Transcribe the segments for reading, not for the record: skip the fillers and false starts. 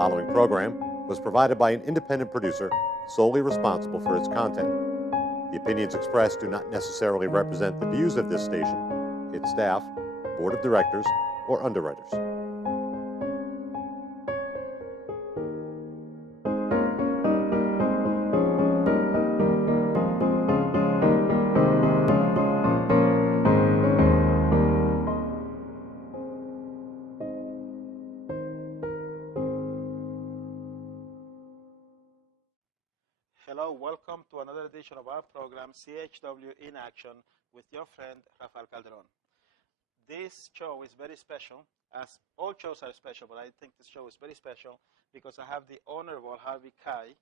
following program was provided by an independent producer solely responsible for its content. The opinions expressed do not necessarily represent the views of this station, its staff, board of directors, or underwriters. Hello, welcome to another edition of our program, CHW In Action, with your friend, Rafael Calderon. This show is very special, as all shows are special, but I think this show is very special because I have the Honorable Harvey Keye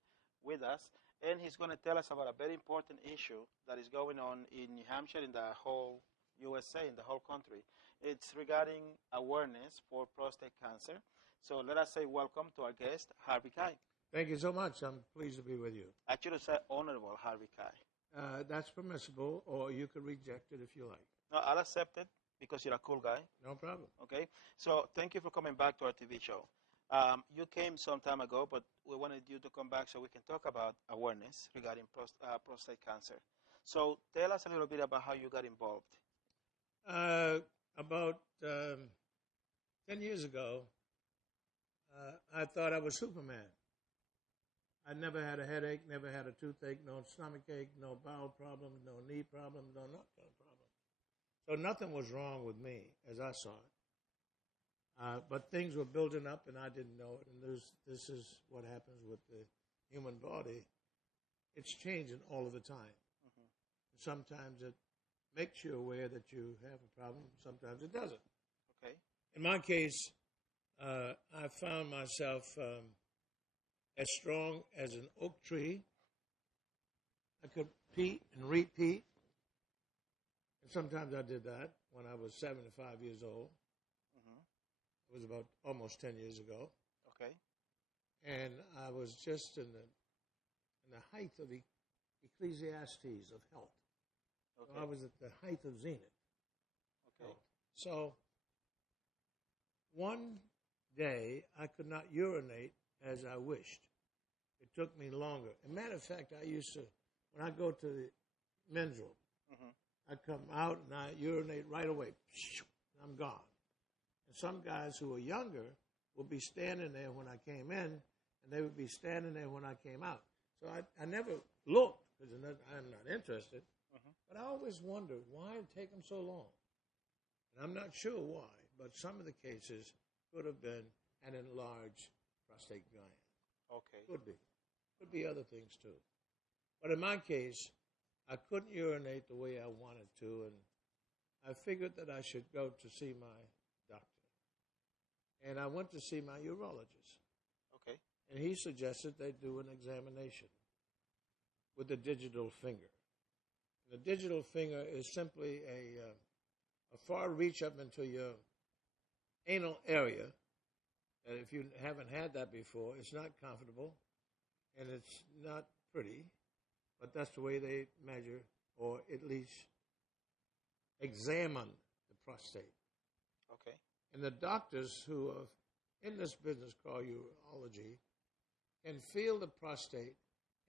with us, and he's going to tell us about a very important issue that is going on in New Hampshire, in the whole USA, in the whole country. It's regarding awareness for prostate cancer. So let us say welcome to our guest, Harvey Keye. Thank you so much. I'm pleased to be with you. I should have said Honorable Harvey Keye. That's permissible, or you could reject it if you like. No, I'll accept it because you're a cool guy. No problem. Okay? So thank you for coming back to our TV show. You came some time ago, but we wanted you to come back so we can talk about awareness regarding prostate cancer. So tell us a little bit about how you got involved. About 10 years ago, I thought I was Superman. I never had a headache, never had a toothache, no stomach ache, no bowel problems, no knee problems, no nut problems. So nothing was wrong with me as I saw it. But things were building up and I didn't know it. And this is what happens with the human body. It's changing all of the time. Mm-hmm. Sometimes it makes you aware that you have a problem. Sometimes it doesn't. Okay. In my case, I found myself as strong as an oak tree. I could peat and repeat. And sometimes I did that when I was 75 years old. Mm-hmm. It was about almost 10 years ago. Okay. And I was just in the height of Ecclesiastes of health. Okay. So I was at the height of zenith. Okay. So one day I could not urinate as I wished. It took me longer. As a matter of fact, I used to, when I go to the men's room, mm-hmm. I come out and I urinate right away. I'm gone. And some guys who are younger will be standing there when I came in, and they would be standing there when I came out. So I never looked, because I'm not interested. Mm-hmm. But I always wondered, why it take them so long? And I'm not sure why, but some of the cases could have been an enlarged prostate gland. Okay. Could be. Could be other things too. But in my case, I couldn't urinate the way I wanted to, and I figured that I should go to see my doctor. And I went to see my urologist. Okay. And he suggested they do an examination with the digital finger. The digital finger is simply a far reach up into your anal area. And if you haven't had that before, it's not comfortable and it's not pretty, but that's the way they measure or at least examine the prostate. Okay. And the doctors who are in this business called urology can feel the prostate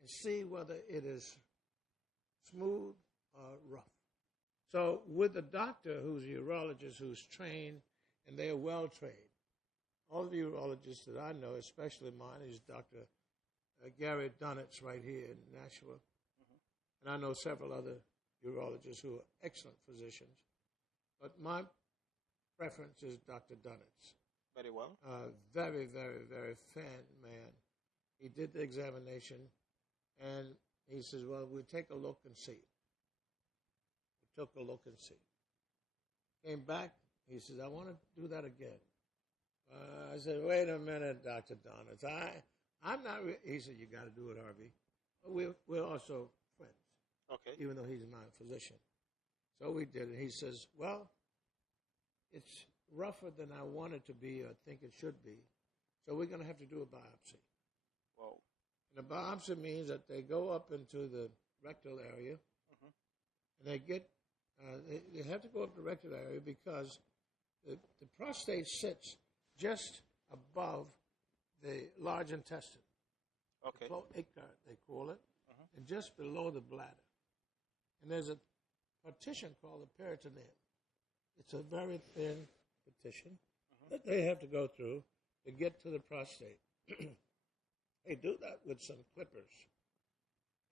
and see whether it is smooth or rough. So with the doctor who's a urologist who's trained and they are well trained, all the urologists that I know, especially mine, is Dr. Gary Dunitz right here in Nashua. Mm-hmm. And I know several other urologists who are excellent physicians. But my preference is Dr. Dunitz. Very well. Very, very, very fan man. He did the examination, and he says, well, we'll take a look and see. We took a look and see. Came back, he says, I want to do that again. I said, wait a minute, Dr. Donitz. I'm not. He said, you got to do it, Harvey. But we're also friends. Okay. Even though he's my physician. So we did it. He says, well, it's rougher than I want it to be or think it should be. So we're going to have to do a biopsy. Whoa. And a biopsy means that they go up into the rectal area, mm-hmm. and they get. They have to go up the rectal area because the prostate sits just above the large intestine. Okay. Cloaca, they call it, and just below the bladder. And there's a partition called the peritoneum. It's a very thin partition that they have to go through to get to the prostate. They do that with some clippers.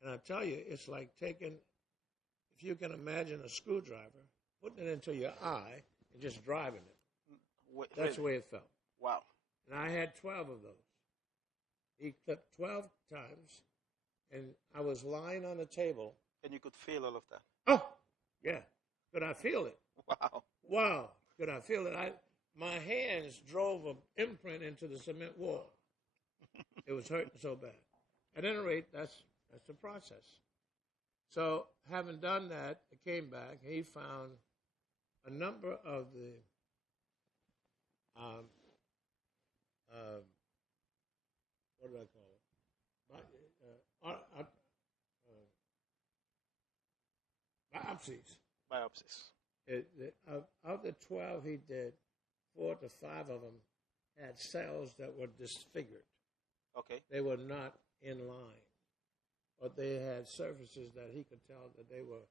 And I tell you, it's like taking, if you can imagine a screwdriver, putting it into your eye and just driving it. That's the way it felt. Wow. And I had 12 of those. He clipped 12 times, and I was lying on the table. And you could feel all of that. Oh, yeah. Could I feel it? Wow. Wow. Could I feel it? My hands drove an imprint into the cement wall. It was hurting so bad. At any rate, that's the process. So, having done that, I came back. He found a number of the what do I call it? Biopsies. Biopsies. Of the 12 he did, 4 to 5 of them had cells that were disfigured. Okay. They were not in line, but they had surfaces that he could tell that they were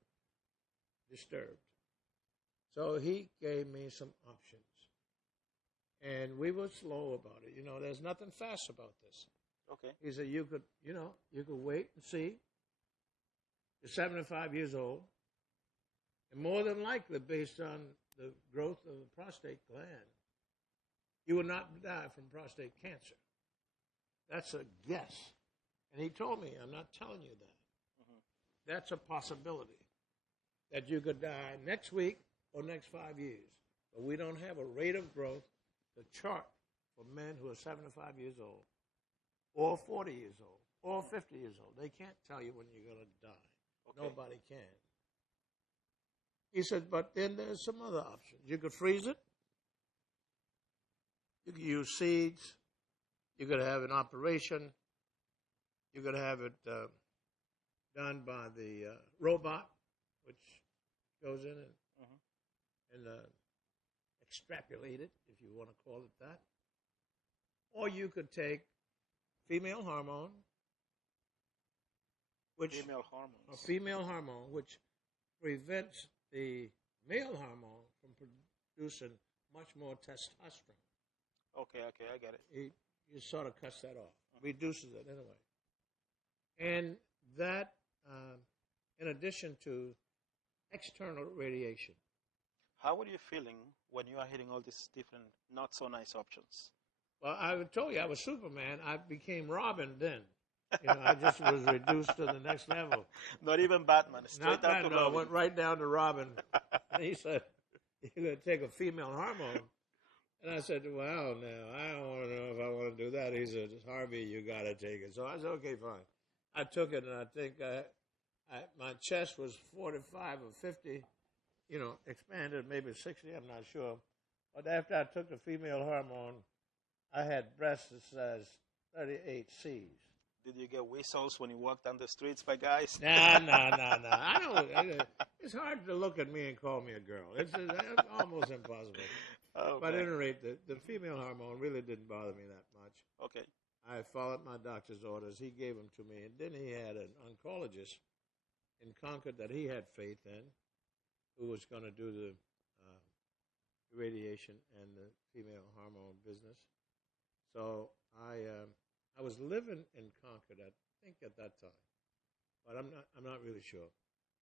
disturbed. So he gave me some options. And we were slow about it. You know, there's nothing fast about this. Okay. He said, you could wait and see. You're 75 years old. And more than likely, based on the growth of the prostate gland, you will not die from prostate cancer. That's a guess. And he told me, I'm not telling you that. That's a possibility, that you could die next week or next 5 years. But we don't have a rate of growth to chart for men who are 75 years old or 40 years old or 50 years old. They can't tell you when you're going to die. Okay. Nobody can. He said, but then there's some other options. You could freeze it. You could use seeds. You could have an operation. You could have it done by the robot, which goes in and extrapolate it, if you want to call it that. Or you could take female hormone, which female hormone, which prevents the male hormone from producing much more testosterone. Okay, I get it. You sort of cuts that off, reduces it anyway. And that, in addition to external radiation. How were you feeling when you are hitting all these different not so nice options? Well, I told you I was Superman. I became Robin then. You know, I just was reduced to the next level. Not even Batman. Straight down to Robin. I went right down to Robin. And he said, you're going to take a female hormone. And I said, well, no, I don't want to know if I want to do that. He said, Harvey, you got to take it. So I said, okay, fine. I took it, and I think my chest was 45 or 50, you know, expanded maybe 60, I'm not sure. But after I took the female hormone, I had breasts that size 38 C's. Did you get whistles when you walked down the streets by guys? No. I don't. It's hard to look at me and call me a girl. It's almost impossible. Okay. But at any rate, the female hormone really didn't bother me that much. Okay. I followed my doctor's orders. He gave them to me. And then he had an oncologist in Concord that he had faith in, who was going to do the radiation and the female hormone business. So I was living in Concord, I think, at that time. But I'm not really sure.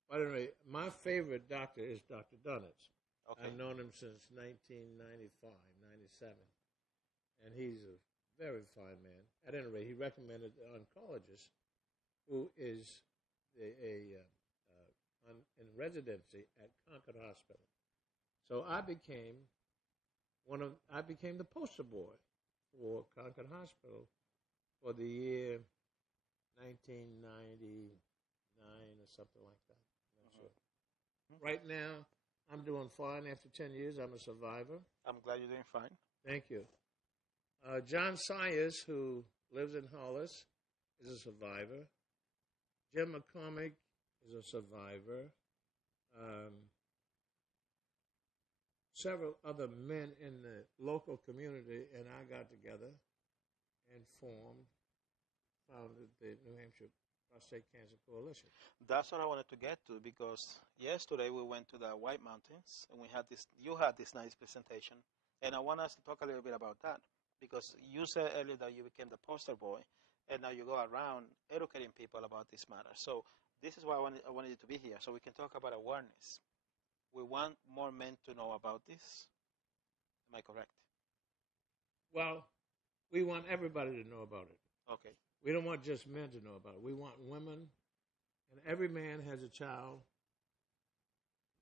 But anyway, my favorite doctor is Dr. Dunnitz. Okay. I've known him since 1995, 97. And he's a very fine man. At any rate, he recommended an oncologist who is in residency at Concord Hospital. So I became the poster boy for Concord Hospital for the year 1999 or something like that. I'm not sure. Right now, I'm doing fine. After 10 years, I'm a survivor. I'm glad you're doing fine. Thank you. John Sayers, who lives in Hollis, is a survivor. Jim McCormick is a survivor. Several other men in the local community and I got together, and founded the New Hampshire Prostate Cancer Coalition. That's what I wanted to get to, because yesterday we went to the White Mountains and we had this. You had this nice presentation, and I want us to talk a little bit about that, because you said earlier that you became the poster boy, and now you go around educating people about this matter. So this is why I wanted you to be here, so we can talk about awareness. We want more men to know about this. Am I correct? Well, we want everybody to know about it. Okay. We don't want just men to know about it. We want women, and every man has a child.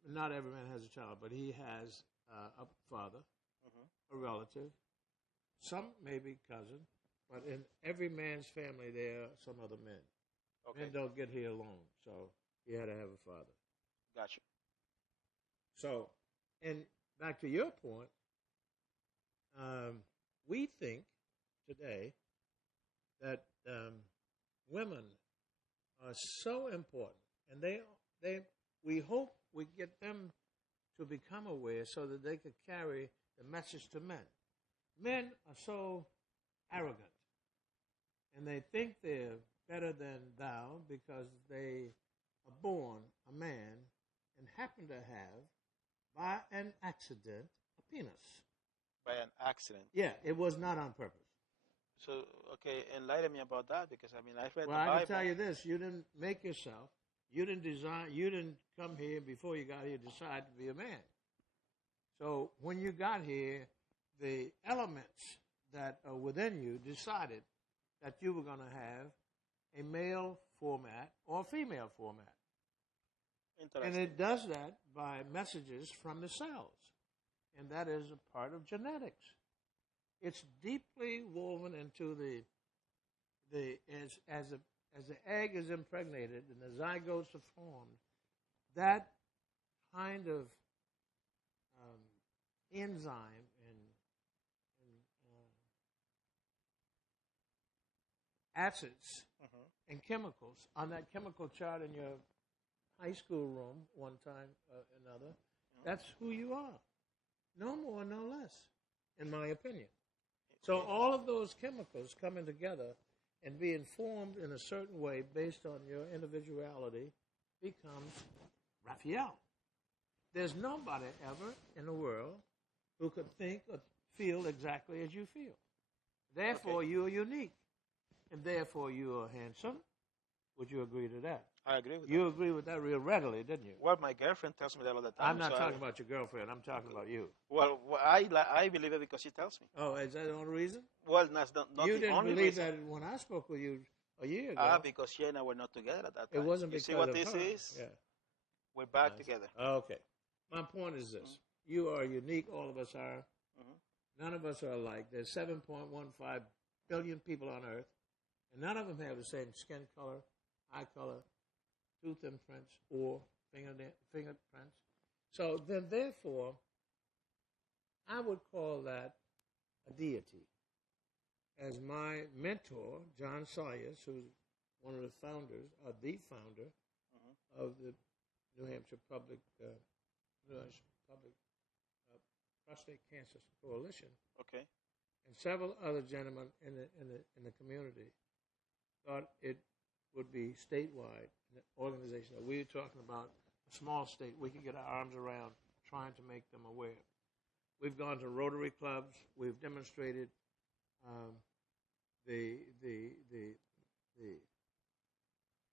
Not every man has a child, but he has a father, a relative, some maybe cousin, but in every man's family there are some other men. Okay. Men don't get here alone, so he had to have a father. Gotcha. So, and back to your point, we think today that women are so important, and we hope we get them to become aware so that they could carry the message to men. Men are so arrogant, and they think they're better than thou because they are born a man and happen to have, by an accident, a penis. By an accident? Yeah, it was not on purpose. So, okay, enlighten me about that, because, I mean, I've read the Well, Bible. I can tell you this. You didn't make yourself. You didn't design. You didn't come here before you got here decide to be a man. So when you got here, the elements that are within you decided that you were going to have a male format or a female format. And it does that by messages from the cells. And that is a part of genetics. It's deeply woven into as the egg is impregnated and the zygotes are formed, that kind of enzyme and acids and chemicals on that chemical chart in your high school room one time or another, that's who you are. No more, no less, in my opinion. So all of those chemicals coming together and being formed in a certain way based on your individuality becomes Rafael. There's nobody ever in the world who could think or feel exactly as you feel. Therefore, you are unique. And therefore, you are handsome. Would you agree to that? I agree with that. You agree with that real readily, didn't you? Well, my girlfriend tells me that all the time. I'm not talking about your girlfriend. I'm talking about you. Well, I believe it because she tells me. Oh, is that the only reason? Well, that's not you the didn't only believe reason. that when I spoke with you a year ago. Because she and I were not together at that time. It wasn't you because see what of this her. is? Yeah. We're back together. Okay. My point is this. You are unique. All of us are. None of us are alike. There's 7.15 billion people on Earth, and none of them have the same skin color, eye color, tooth imprints, or fingerprints. So then, therefore, I would call that a deity. As my mentor, John Sawyers, who's one of the founders, the founder of the New Hampshire Prostate Cancer Coalition, and several other gentlemen in the community thought it would be statewide, an organization that we were talking about, a small state, we could get our arms around trying to make them aware. We've gone to Rotary clubs. We've demonstrated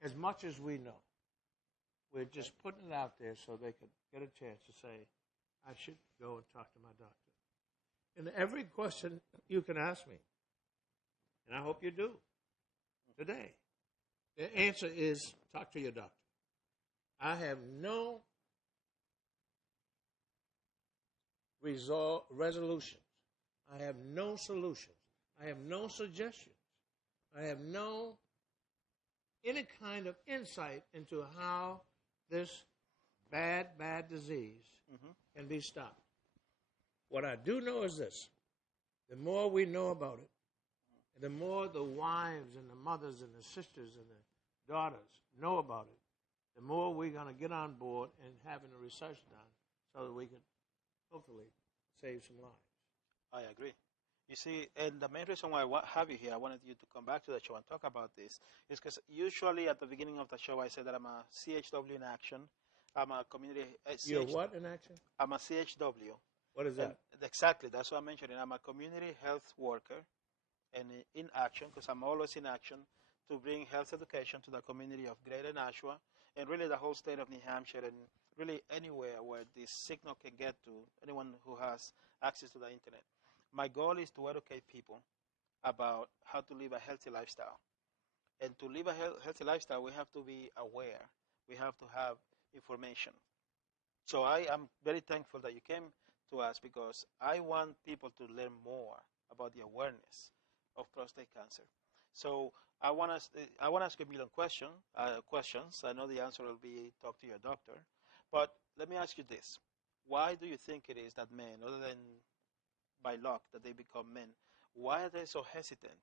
as much as we know. We're just putting it out there so they could get a chance to say, I should go and talk to my doctor. And every question you can ask me, and I hope you do today, the answer is talk to your doctor. I have no resolutions. I have no solutions. I have no suggestions. I have no any kind of insight into how this bad disease can be stopped. What I do know is this. The more we know about it, the more the wives and the mothers and the sisters and the daughters know about it, the more we're going to get on board and having the research done so that we can hopefully save some lives. I agree. You see, and the main reason why I have you here, I wanted you to come back to the show and talk about this, is because usually at the beginning of the show, I said that I'm a CHW in action. I'm a community. You're what in action? I'm a CHW. What is that? And exactly, that's what I'm mentioning. I'm a community health worker and in action, because I'm always in action to bring health education to the community of Greater Nashua and really the whole state of New Hampshire and really anywhere where this signal can get to anyone who has access to the internet. My goal is to educate people about how to live a healthy lifestyle. And to live a healthy lifestyle, we have to be aware. We have to have information. So I am very thankful that you came to us because I want people to learn more about the awareness of prostate cancer. So I want to ask you a million questions. I know the answer will be talk to your doctor. But let me ask you this. Why do you think it is that men, other than by luck that they become men, why are they so hesitant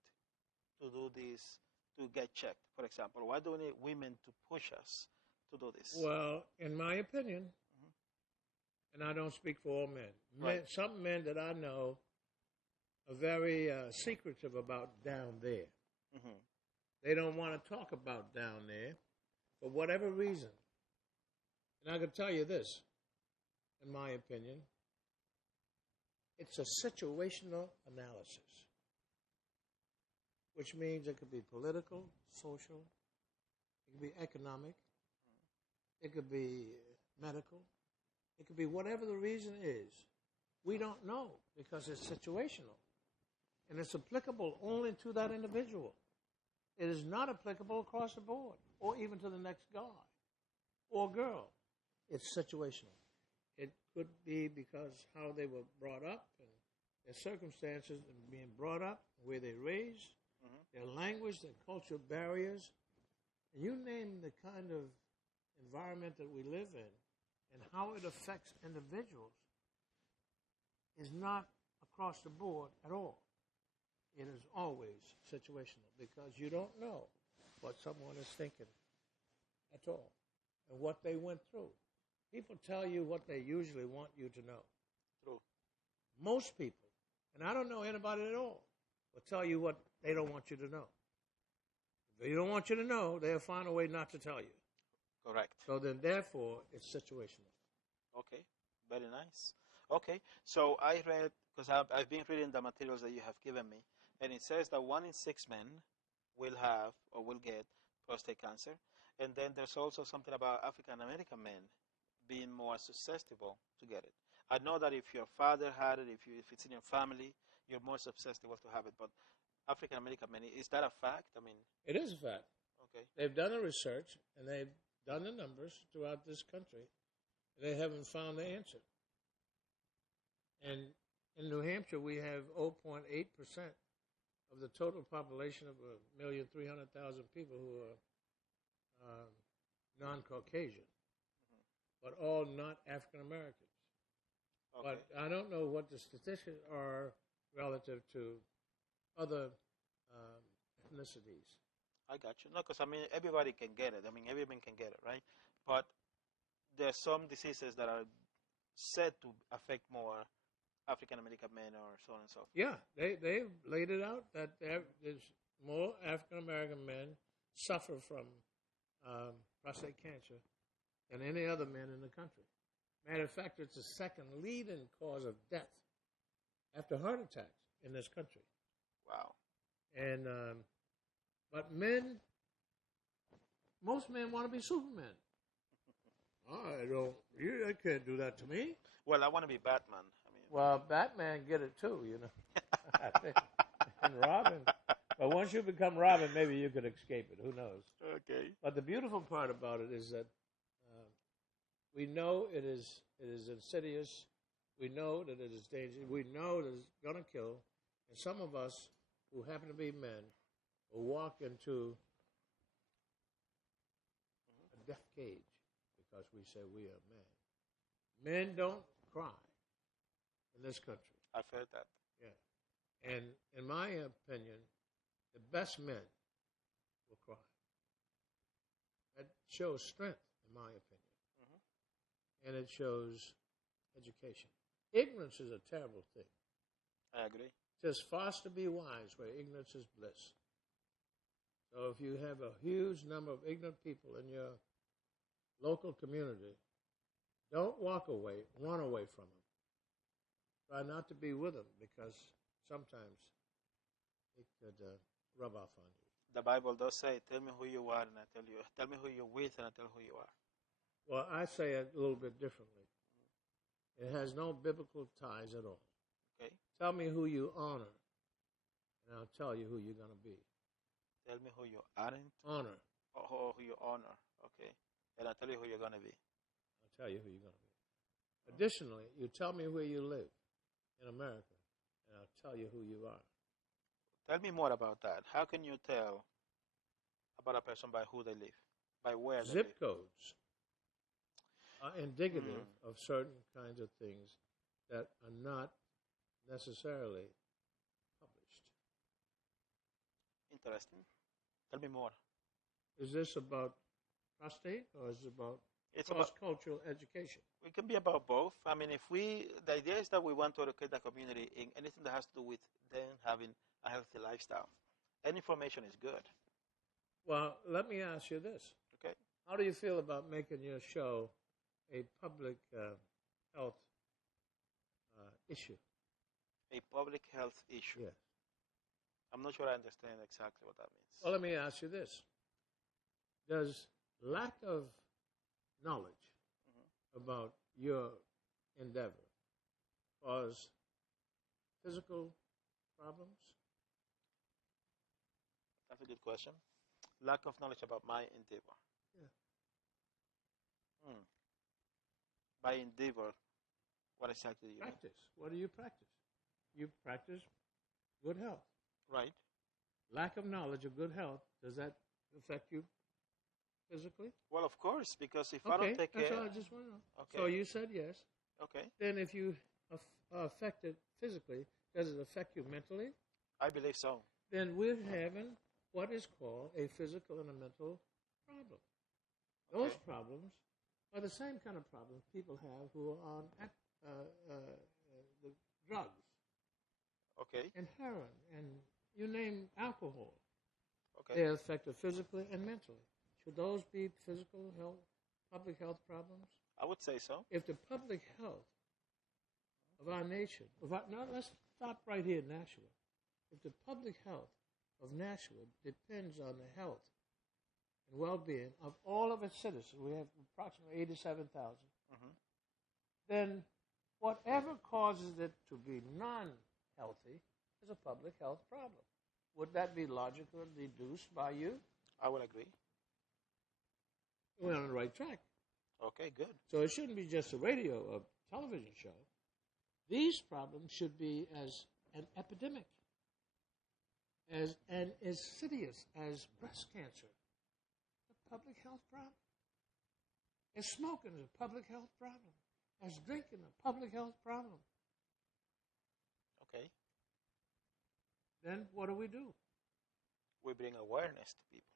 to do this, to get checked, for example? Why do we need women to push us to do this? Well, in my opinion, and I don't speak for all men, Right. Some men that I know are very secretive about down there. Mm-hmm. They don't want to talk about down there for whatever reason. And I can tell you this, in my opinion, it's a situational analysis, which means it could be political, social, it could be economic, it could be medical, it could be whatever the reason is. We don't know because it's situational. And it's applicable only to that individual. It is not applicable across the board or even to the next guy or girl. It's situational. It could be because how they were brought up and their circumstances and being brought up, where they raised, their language, their cultural barriers. And you name the kind of environment that we live in and how it affects individuals is not across the board at all. It is always situational because you don't know what someone is thinking at all and what they went through. People tell you what they usually want you to know. True. Most people, and I don't know anybody at all, will tell you what they don't want you to know. If they don't want you to know, they'll find a way not to tell you. Correct. So then, therefore, it's situational. Okay, very nice. Okay, so I read, because I've been reading the materials that you have given me, and it says that 1 in 6 men will have or will get prostate cancer. And then there's also something about African American men being more susceptible to get it. I know that if your father had it, if it's in your family, you're more susceptible to have it. But African American men, is that a fact? I mean, It is a fact. okay. They've done the research, and they've done the numbers throughout this country. They haven't found the answer. And in New Hampshire, we have 0.8% of the total population of 1,300,000 people who are non-Caucasian, but all not African Americans. Okay. But I don't know what the statistics are relative to other ethnicities. I got you. No, because I mean, everybody can get it. I mean, everyone can get it, right? But there are some diseases that are said to affect more African American men or so on and so forth. Yeah, they've laid it out that there's more African American men suffer from prostate cancer than any other men in the country. Matter of fact, it's the second leading cause of death after heart attacks in this country. Wow. And but men, most men want to be Superman. I can't do that to me. Well, I want to be Batman. I mean, Well, Batman get it too, you know. And Robin. But once you become Robin, maybe you could escape it. Who knows? okay. But the beautiful part about it is that we know it is insidious. We know that it is dangerous. We know that it's going to kill. And some of us who happen to be men will walk into a death cage because we say we are men. Men don't cry in this country. I've heard that. Yeah. And in my opinion, the best men will cry. That shows strength, in my opinion. And it shows education. Ignorance is a terrible thing. I agree. It's 'Tis fast to be wise where ignorance is bliss. So if you have a huge number of ignorant people in your local community, don't walk away, run away from them. Try not to be with them because sometimes it could rub off on you. The Bible does say, tell me who you are and I tell you. Tell me who you're with and I tell who you are. Well, I say it a little bit differently. It has no biblical ties at all. Okay. Tell me who you honor, and I'll tell you who you're going to be. Tell me who you aren't. Honor. Or who you honor. Okay. And I'll tell you who you're going to be. I'll tell you who you're going to be. Additionally, you tell me where you live in America, and I'll tell you who you are. Tell me more about that. How can you tell about a person by who they live? By where they live? Zip codes are indicative of certain kinds of things that are not necessarily published. Interesting. Tell me more. Is this about prostate or is it about cross-cultural education? It can be about both. I mean, the idea is that we want to educate the community in anything that has to do with them having a healthy lifestyle. Any information is good. Well, let me ask you this. Okay. How do you feel about making your show a public health issue? A public health issue. Yes. I'm not sure I understand exactly what that means. Well, let me ask you this. Does lack of knowledge about your endeavor cause physical problems? That's a good question. Lack of knowledge about my endeavor. Yeah. By endeavor, what exactly do you Practice. What do you practice? You practice good health. Right. Lack of knowledge of good health, does that affect you physically? Well, of course, because if I don't take that's care... all I just want to know. Okay. So you said yes. Okay. Then if you are affected physically, does it affect you mentally? I believe so. Then we're having what is called a physical and a mental problem. Those problems are the same kind of problems people have who are on the drugs. Okay. And heroin, and you name alcohol. Okay. They are affected physically and mentally. Should those be physical health, public health problems? I would say so. If the public health of our nation, let's stop right here in Nashua. If the public health of Nashua depends on the health and well-being of all of its citizens, we have approximately 87,000, then whatever causes it to be non-healthy is a public health problem. Would that be logically deduced by you? I would agree. We're on the right track. Okay, good. So it shouldn't be just a radio or television show. These problems should be as an epidemic, as insidious as breast cancer, a public health problem. As smoking is a public health problem. As drinking a public health problem. Okay. Then what do? We bring awareness to people.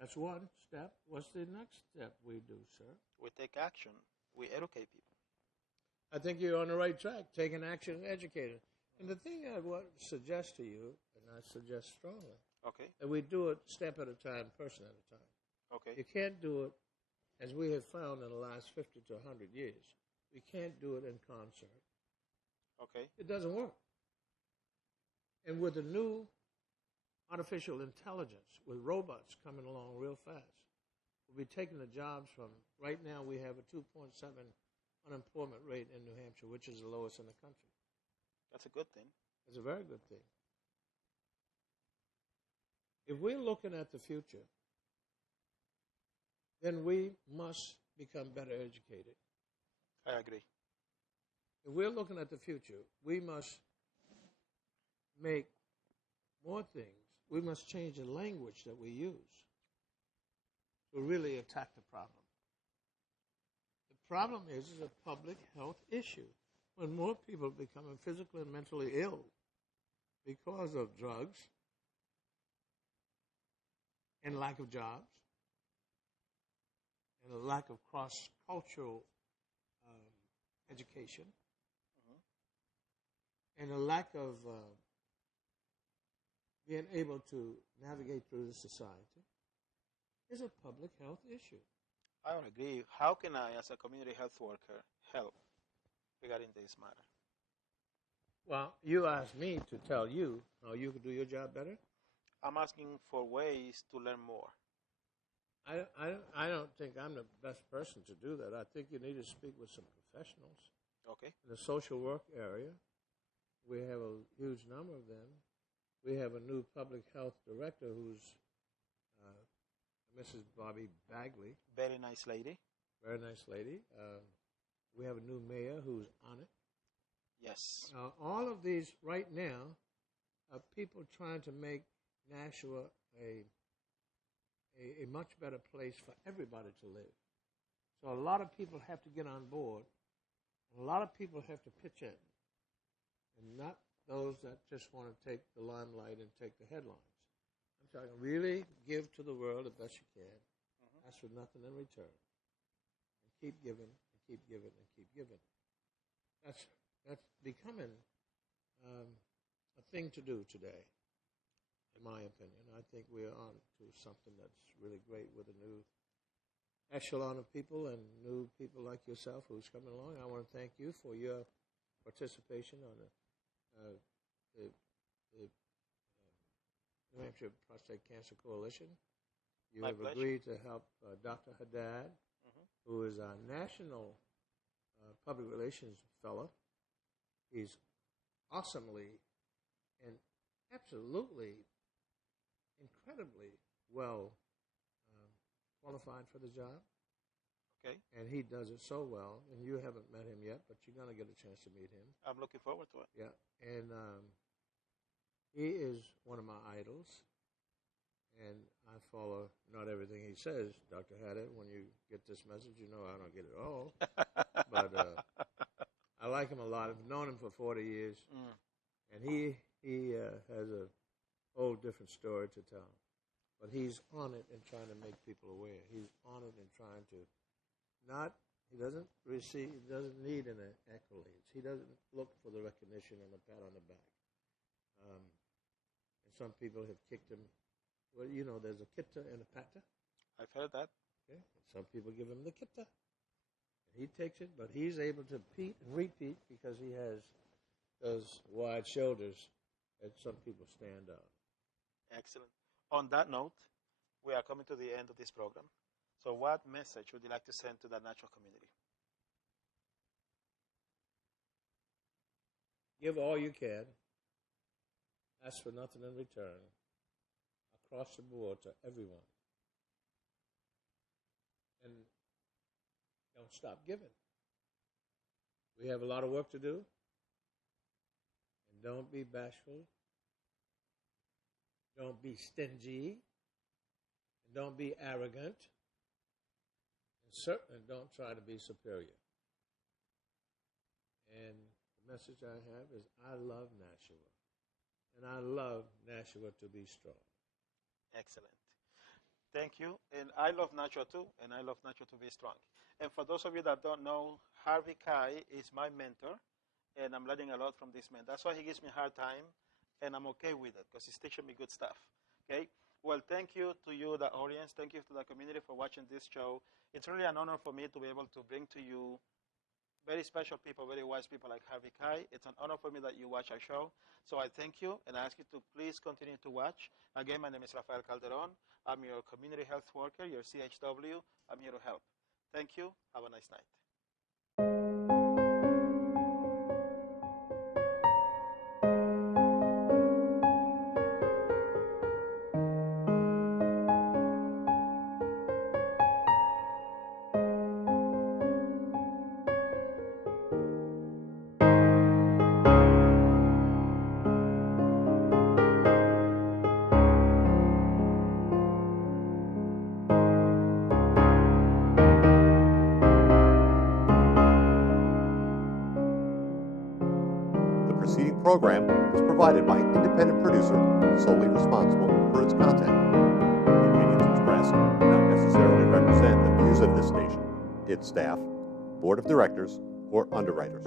That's one step. What's the next step we do, sir? We take action. We educate people. I think you're on the right track, taking action and educating. And the thing I want to suggest to you, and I suggest strongly, Okay. that we do it step at a time, person at a time. Okay. You can't do it, as we have found in the last 50 to 100 years, we can't do it in concert. Okay. It doesn't work. And with the new artificial intelligence, with robots coming along real fast, we'll be taking the jobs from, right now we have a 2.7 unemployment rate in New Hampshire, which is the lowest in the country. That's a good thing. It's a very good thing. If we're looking at the future, then we must become better educated. I agree. If we're looking at the future, we must make more things. We must change the language that we use to really attack the problem. The problem is a public health issue. When more people are becoming physically and mentally ill because of drugs and lack of jobs and a lack of cross-cultural education, and a lack of being able to navigate through the society is a public health issue. I would agree. How can I, as a community health worker, help regarding this matter? Well, you asked me to tell you how you could do your job better. I'm asking for ways to learn more. I don't think I'm the best person to do that. I think you need to speak with some professionals. Okay. In the social work area, we have a huge number of them. We have a new public health director who's Mrs. Bobby Bagley. Very nice lady. Very nice lady. We have a new mayor who's on it. Yes. All of these right now are people trying to make Nashua a much better place for everybody to live. So a lot of people have to get on board, and a lot of people have to pitch in, and not those that just want to take the limelight and take the headlines. I'm talking really give to the world the best you can, ask for nothing in return, and keep giving, and keep giving, and keep giving. That's becoming a thing to do today, in my opinion. I think we're on to something that's really great with a new echelon of people and new people like yourself who's coming along. I want to thank you for your participation on the New Hampshire Prostate Cancer Coalition. You My have pleasure. agreed to help Dr. Haddad, who is our national public relations fellow. He's awesomely and absolutely incredibly well qualified for the job. Okay. And he does it so well. And you haven't met him yet, but you're going to get a chance to meet him. I'm looking forward to it. Yeah. And he is one of my idols. And I follow not everything he says, Dr. Haddad. When you get this message, you know I don't get it all. But I like him a lot. I've known him for 40 years. And he has a whole different story to tell. But he's on it and trying to make people aware. He's on it and trying to he doesn't need an accolades. He doesn't look for the recognition and a pat on the back. And some people have kicked him. Well, you know, there's a kitta and a patta. I've heard that. Okay? And some people give him the kitta. And he takes it, but he's able to repeat because he has those wide shoulders that some people stand on. Excellent. On that note, we are coming to the end of this program. So what message would you like to send to the natural community? Give all you can. Ask for nothing in return. Across the board to everyone. And don't stop giving. We have a lot of work to do. And don't be bashful. Don't be stingy. And don't be arrogant. And certainly don't try to be superior. And the message I have is I love Nashua. And I love Nashua to be strong. Excellent. Thank you. And I love Nashua too, and I love Nashua to be strong. And for those of you that don't know, Harvey Keye is my mentor, and I'm learning a lot from this man. That's why he gives me a hard time, and I'm okay with it because he's teaching me good stuff. Okay? Well, thank you to you, the audience. Thank you to the community for watching this show. It's really an honor for me to be able to bring to you very special people, very wise people like Harvey Keye. It's an honor for me that you watch our show. So I thank you and I ask you to please continue to watch. Again, my name is Rafael Calderon. I'm your community health worker, your CHW. I'm here to help. Thank you. Have a nice night. The preceding program is provided by an independent producer solely responsible for its content. The opinions expressed do not necessarily represent the views of this station, its staff, board of directors, or underwriters.